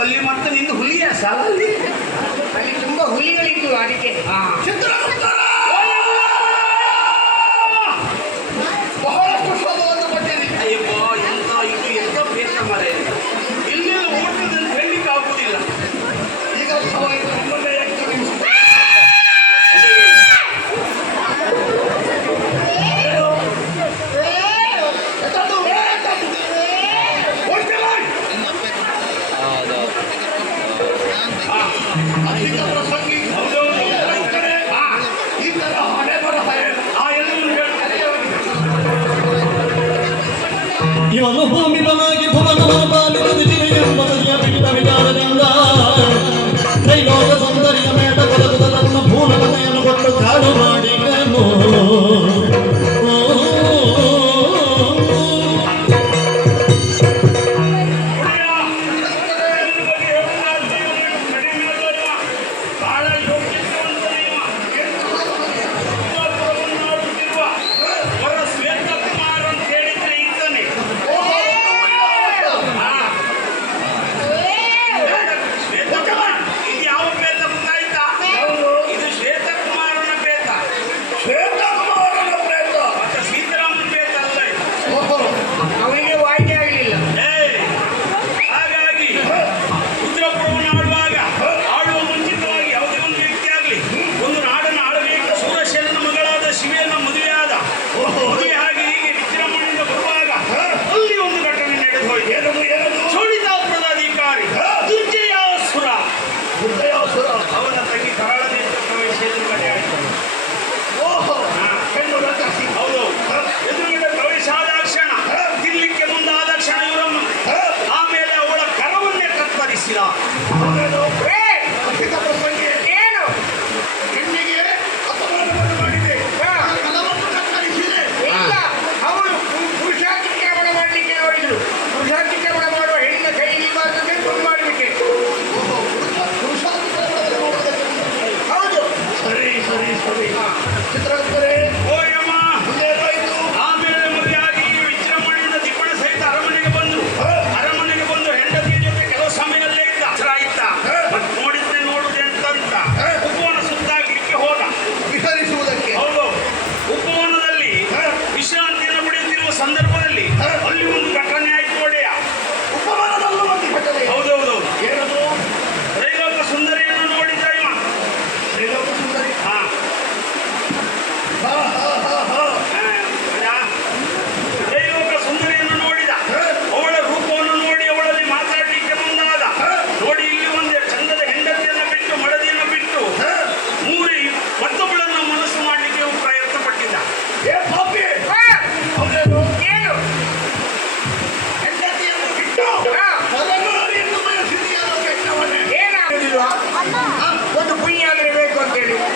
ಅಲ್ಲಿ ಮತ್ತೆ ನಿಂದು ಹುಲಿಯ ಸಾಲಲ್ಲಿ? ಅಲ್ಲಿ ತುಂಬಾ ಹುಲಿಗಳಿತ್ತು ಅದಕ್ಕೆ. ಇವನು ಭೂಮಿ Hey! Okay, muy adrede con.